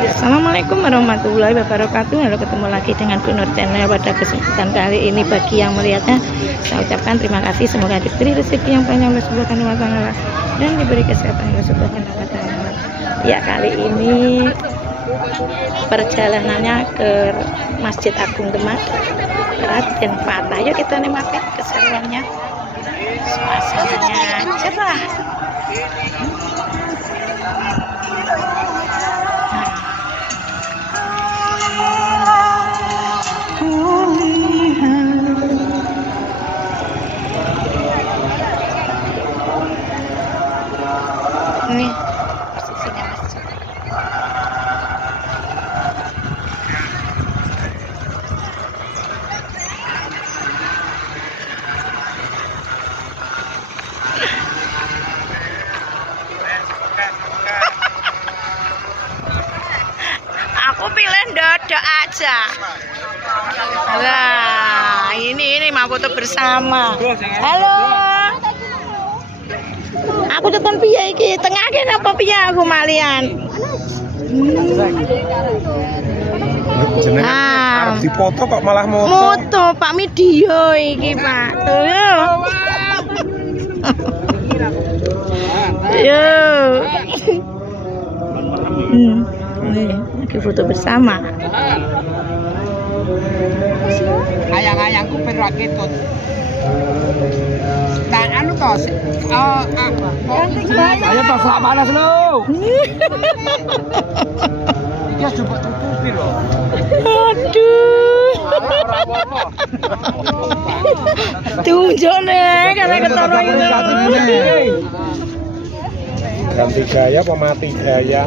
Assalamualaikum warahmatullahi wabarakatuh. Halo, ketemu lagi dengan Bu Nur Channel. Pada kesempatan kali ini, bagi yang melihatnya, saya ucapkan terima kasih. Semoga diberi rezeki yang banyak oleh Subhanahu wa Ta'ala dan diberi kesehatan oleh Subhanahu wa Ta'ala. Ya, kali ini perjalanannya ke Masjid Agung Demak dan Fatah. Yuk kita nikmati keseruannya. Suasananya cerah. Ini posisinya masjid. Aku pilih dodok aja. Nah, ini mau foto bersama. Halo. Aku tekan piye iki? Tengah kene apa piye aku malian? Jenengan arep dipoto kok malah moto. Moto Pak Midio iki, Pak. Tuh yo. Yo. Nih, lagi foto bersama. Ayang-ayangku pengen raketut. Tak anu toh. Ayo toh sak panas lo. Dia coba tutupi loh. Aduh. Tunjukne karena ketara ini. Ganti gaya apa mati gaya?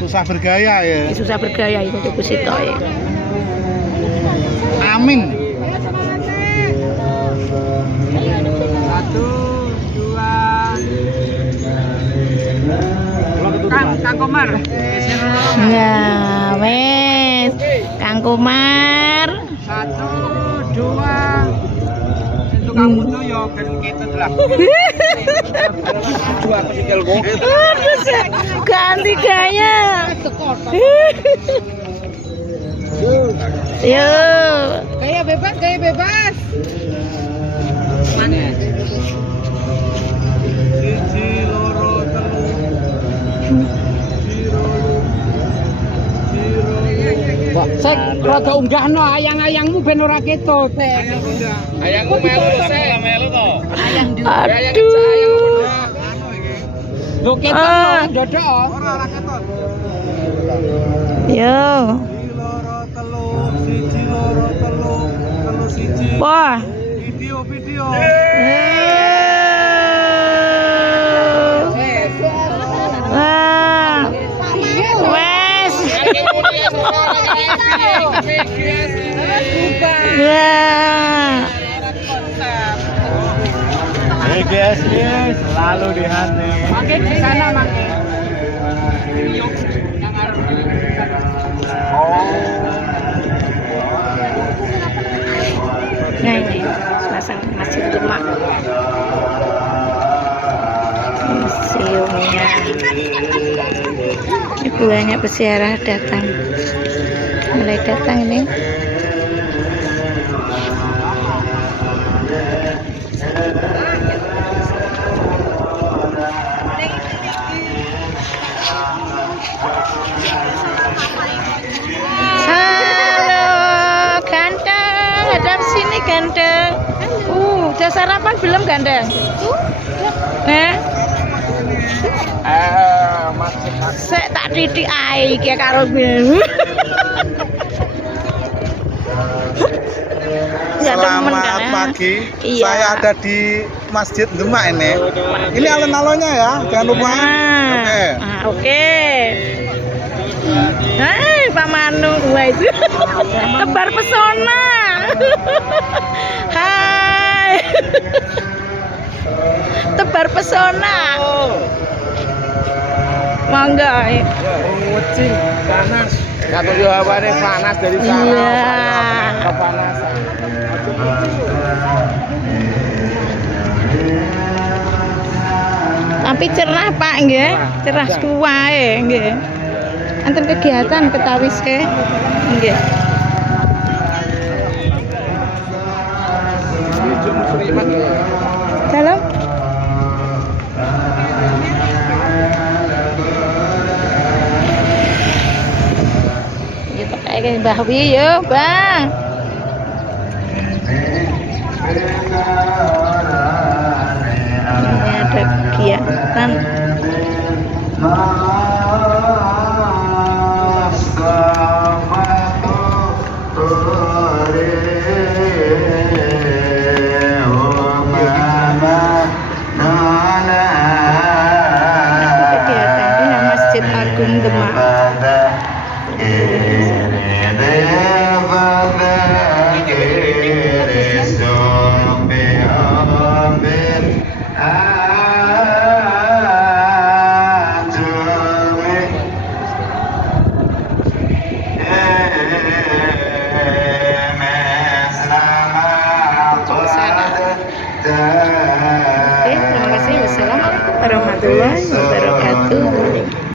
Susah bergaya ya. Susah bergaya itu tuku sitok ya. Amin. 1, 2. Kang Komar. Nah, wes. Kang Komar. 1, 2. Itu kamu tuh yo kan gitu lah. Dua ketinggal kok. Ganti gaya. Yo. Gaya bebas. Mana? Siji loro telu. Wah, sek rada unggahno ayang-ayangmu ben ora ketut. Ayangmu melu to. Ayang nduk. Aduh. Lho ketut dodok. Ora ketut. Yo. Siji loro telu, siji. Wah. Video. Wah. Wes. Guys, selalu di hati. Makin di sana makin. Nah, ini suasana Masjid Demak. Museumnya. Ini banyak peziarah datang. Mulai datang ini. Halo, ganteng. Hadap sini ganteng. Udah sarapan belum ganteng? Sek tak titik ae iki karo Selamat pagi. Iya. Saya ada di Masjid Demak ini. Ini alun-alunnya ya, jangan lupa. Oke. Hai, Pak Manu, wah itu tebar pesona. Hai. Tebar pesona. Mangga. Ngucing panas. Satu jawabannya panas dari sana. Iya. Kepanasan. Tapi cerah Pak nggih, cerah suwae nggih. Anten kegiatan ketawis nggih. Salam. Ya pakai Mbah Wi yo, Bang. Ini ada kegiatan. Kegiatannya Masjid Agung Demak. Oke, terima kasih. Wassalamualaikum warahmatullahi wabarakatuh.